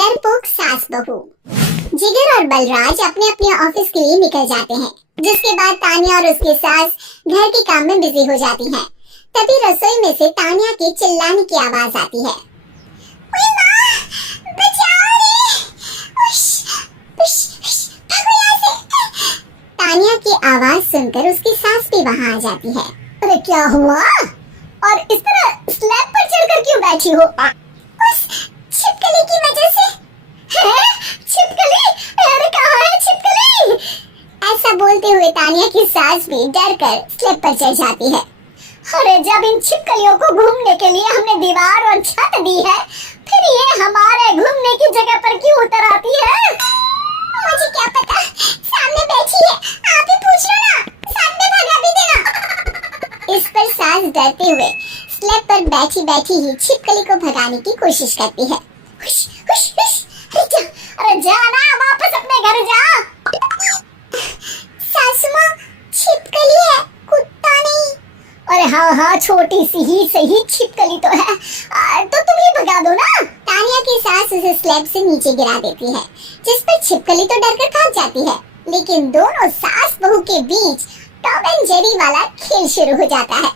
डरपोक सास बहू। जिगर और बलराज अपने अपने ऑफिस के लिए निकल जाते हैं, जिसके बाद तानिया और उसकी सास घर के काम में बिजी हो जाती हैं। तभी रसोई में से तानिया के चिल्लाने की आवाज आती है। ओए माँ, बचाओ रे! उश, उश, उश, भागो यहाँ से! तानिया की आवाज सुनकर उसकी सास भी वहाँ आ जाती है। अरे क्या हुआ? और इस तरह स्लैब पर चढ़कर क्यों बैठी हो? उस छिपकली की वजह से। है? छिपकली? अरे कहाँ है छिपकली? ऐसा बोलते हुए तानिया की सास भी डर कर स्लैब पर चढ़ जाती है। अरे जब इन छिपकलियों को घूमने के लिए हमने दीवार और छत दी है, फिर ये हमारे घूमने की जगह पर क्यों उतर आती है? मुझे क्या पता, सामने बैठी है, आप ही पूछ लो ना, साथ में भगा भी देना। इस पर सास डरते हुए स्लैब पर बैठी बैठी ही छिपकली को भगाने की कोशिश करती है। हुश, हुश, हुश, अरे जा ना, वापस अपने घर जा। सासू माँ, छिपकली है, कुत्ता नहीं। अरे हाँ, छोटी सी ही सही छिपकली तो है, तो तुम ही भगा दो ना। तानिया की सास उसे स्लैब से नीचे गिरा देती है, जिस पर छिपकली तो डरकर भाग जाती है। लेकिन दोनों सास बहू के बीच टॉम एंड जेरी वाला खेल शुरू हो जाता है।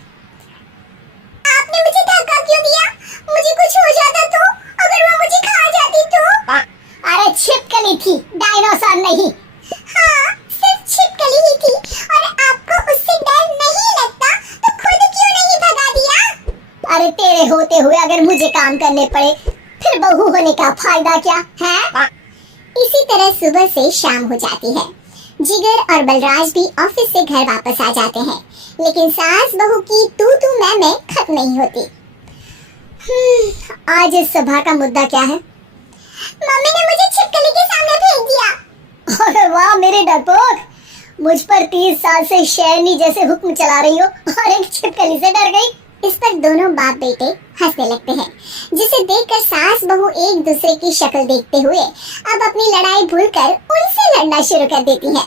आपने मुझे धक्का क्यों दिया? मुझे कुछ हो जाता तो? अगर वो मुझे खा जाती तो? अरे छिपकली थी, डायनासोर नहीं। हाँ, सिर्फ छिपकली ही थी, और आपको उससे डर नहीं लगता तो खुद क्यों नहीं भगा दिया? अरे तेरे होते हुए अगर मुझे काम करने पड़े, फिर बहू होने का फायदा क्या है? इसी तरह सुबह से शाम हो जाती है। जिगर और बलराज भी ऑफिस से घर वापस आ जाते हैं, लेकिन सास बहू की तू मैं खत्म नहीं होती। आज इस सभा का मुद्दा क्या है? मम्मी ने मुझे छिपकली के सामने फेंक दिया। अरे वाह मेरे डरपोक, मुझ पर 30 साल से शेरनी जैसे हुक्म चला रही हो और एक छिपकली से डर गई। इस पर दोनों बाप बेटे हंसने लगते हैं, जिसे देखकर सास बहू एक दूसरे की शक्ल देखते हुए अब अपनी लड़ाई भूलकर उनसे लड़ना शुरू कर देती हैं।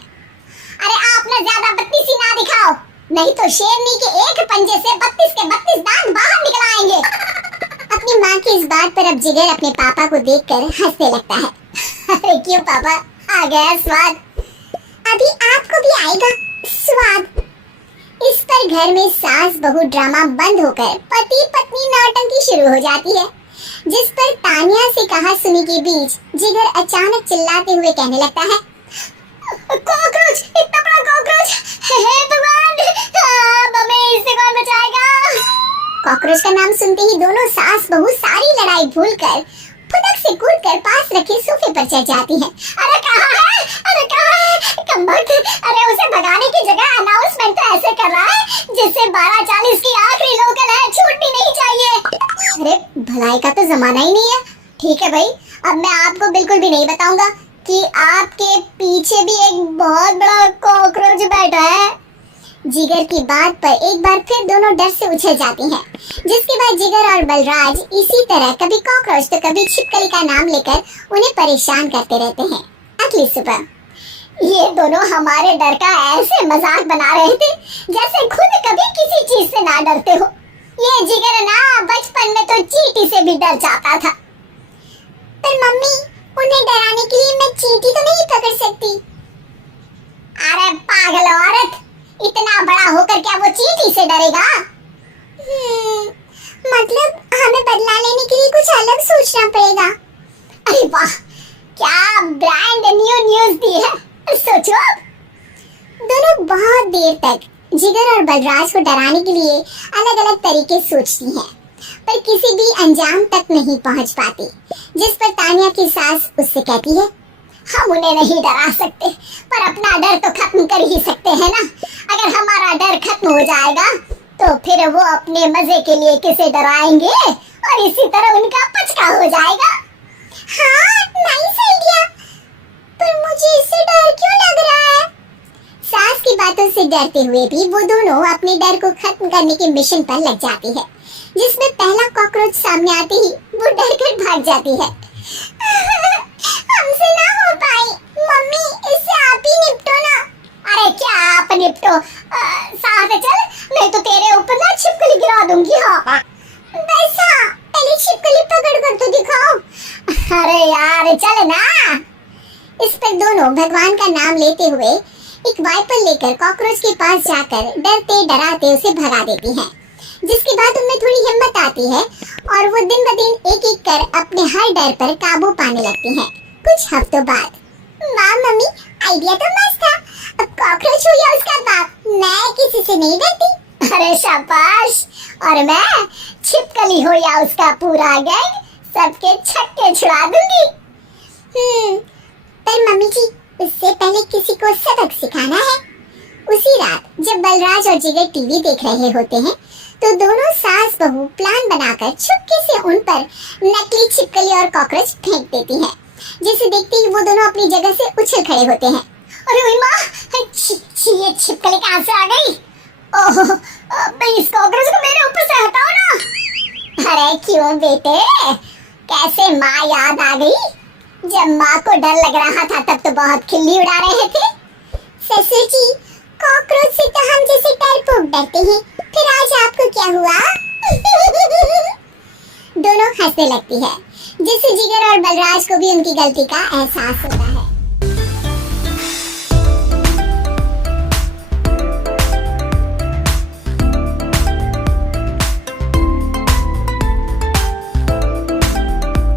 अरे आप ना ज्यादा बत्तीसी ना दिखाओ, नहीं तो शेरनी के एक पंजे से 32 के 32 दांत बाहर निकल आएंगे। अपनी माँ की इस बात पर अब जिगर अपने पापा को देखकर हंसने लगता है। अरे क्यों पापा, आ गया स्वाद। अभी आपको भी आएगा स्वाद। इस पर घर में सास बहू ड्रामा बंद होकर पति पत्नी नौटंकी शुरू हो जाती है, जिस पर तानिया से कहा सुनी के बीच जिगर अचानक चिल्लाते हुए कहने लगता है। कॉकरोच, इतना बड़ा कॉकरोच! हे भगवान, हमें इससे कौन बचाएगा? कॉकरोच का नाम सुनते ही दोनों सास बहू सारी लड़ाई भूलकर फुदक से कूदकर पास रखे सोफे पर चढ़ जाती हैं। अरे कहाँ है? अरे कहाँ है? कमबख्त! अरे उसे भगाने की जगह अनाउंसमेंट तो ऐसे कर रहा है जैसे 12:40 की आखिरी लोकल है, छूट भी नहीं चाहिए। अरे भलाई का तो जमाना ही नहीं है। ठीक है भाई, अब मैं आपको बिल्कुल भी नहीं बताऊंगा कि आपके पीछे भी एक बहुत बड़ा कॉकरोच बैठा है। जिगर की बात पर एक बार फिर दोनों डर से उछल जाती हैं, जिसके बाद जिगर और बलराज इसी तरह कभी कॉकरोच तो कभी छिपकली का नाम लेकर उन्हें परेशान करते रहते हैं। अगली सुबह ये दोनों हमारे डर का ऐसे मजाक बना रहे थे जैसे खुद कभी किसी चीज से ना डरते हो। ये जिगर ना बचपन में तो चींटी से भी डर जाता था। पर मम्मी, उन्हें डराने के लिए मैं चींटी तो नहीं पकड़ सकती। अरे पागल औरत, इतना बड़ा होकर क्या वो चींटी से डरेगा? मतलब हमें बदला लेने के लिए कुछ अलग सोचना पड़ेगा। अरे वाह, क्या ब्रांड न्यू न्यूज़ दी है। सोचो। दोनों बहुत देर तक जिगर और बलराज को डराने के लिए अलग अलग तरीके सोचती हैं, पर किसी भी अंजाम तक नहीं पहुंच पाती। जिस पर तानिया की सास उससे कहती है। हम उन्हें नहीं डरा सकते, पर अपना डर तो खत्म कर ही सकते हैं ना। अगर हमारा डर खत्म हो जाएगा तो फिर वो अपने मजे के लिए किसे डराएंगे और इसी तरह उनका पचका हो जाएगा। हाँ, नाइस आइडिया। पर मुझे इससे डर क्यों लग रहा है? सास की बातों से डरते हुए भी वो दोनों अपने डर को खत्म करने के मिशन पर लग जाती है, जिसमें पहला कॉकरोच सामने आते ही वो डर कर भाग जाती है। हमसे ना हो पाई। मम्मी, इससे आप ही निपटो ना। अरे क्या आप निपटो? साथ चल, नहीं तो तेरे ऊपर ना छिपकली गिरा दूंगी। हाँ बस, हाँ, पहले छिपकली पकड़ कर तो दिखाओ। अरे यार चल ना। इस पर दोनों भगवान का नाम लेते हुए एक वाइपर लेकर कॉकरोच के पास जाकर डरते डराते उसे भगा देती हैं। जिसके बाद उनमें थोड़ी हिम्मत आती है और वो दिन ब दिन एक एक कर अपने हर डर पर काबू पाने लगती हैं। कुछ हफ्तों बाद, माँ मम्मी आइडिया तो मस्त था, अब कॉकरोच हो या उसका बाप, मैं किसी से नहीं डरती। अरे शाबाश। और मैं छिपकली हो या उसका पूरा गैंग, सबके छक्के छुड़ा दूंगी। पर मम्मी जी, उससे पहले किसी को सबक सिखाना है। उसी रात जब बलराज और जिगर टीवी देख रहे होते हैं तो दोनों सास बहू प्लान बनाकर चुपके से उन पर नकली छिपकली और कॉकरोच फेंक देती हैं, जिसे देखते ही वो दोनों अपनी जगह से उछल खड़े होते हैं। अरे ओए माँ, ये छिपकली कहाँ से आ गई? ओह, इस कॉकरोच को मेरे ऊपर से हटाओ ना। अरे क्यों बेटे, कैसे माँ याद आ गई? जब माँ को डर लग रहा था तब तो बहुत खिल्ली उड़ा रहे थे। ससुर जी, कॉकरोच से तो हम जैसे डरपोक डरते हैं, फिर आज आपको क्या हुआ? दोनों हंसने लगती है, जिससे जिगर और बलराज को भी उनकी गलती का एहसास होता है।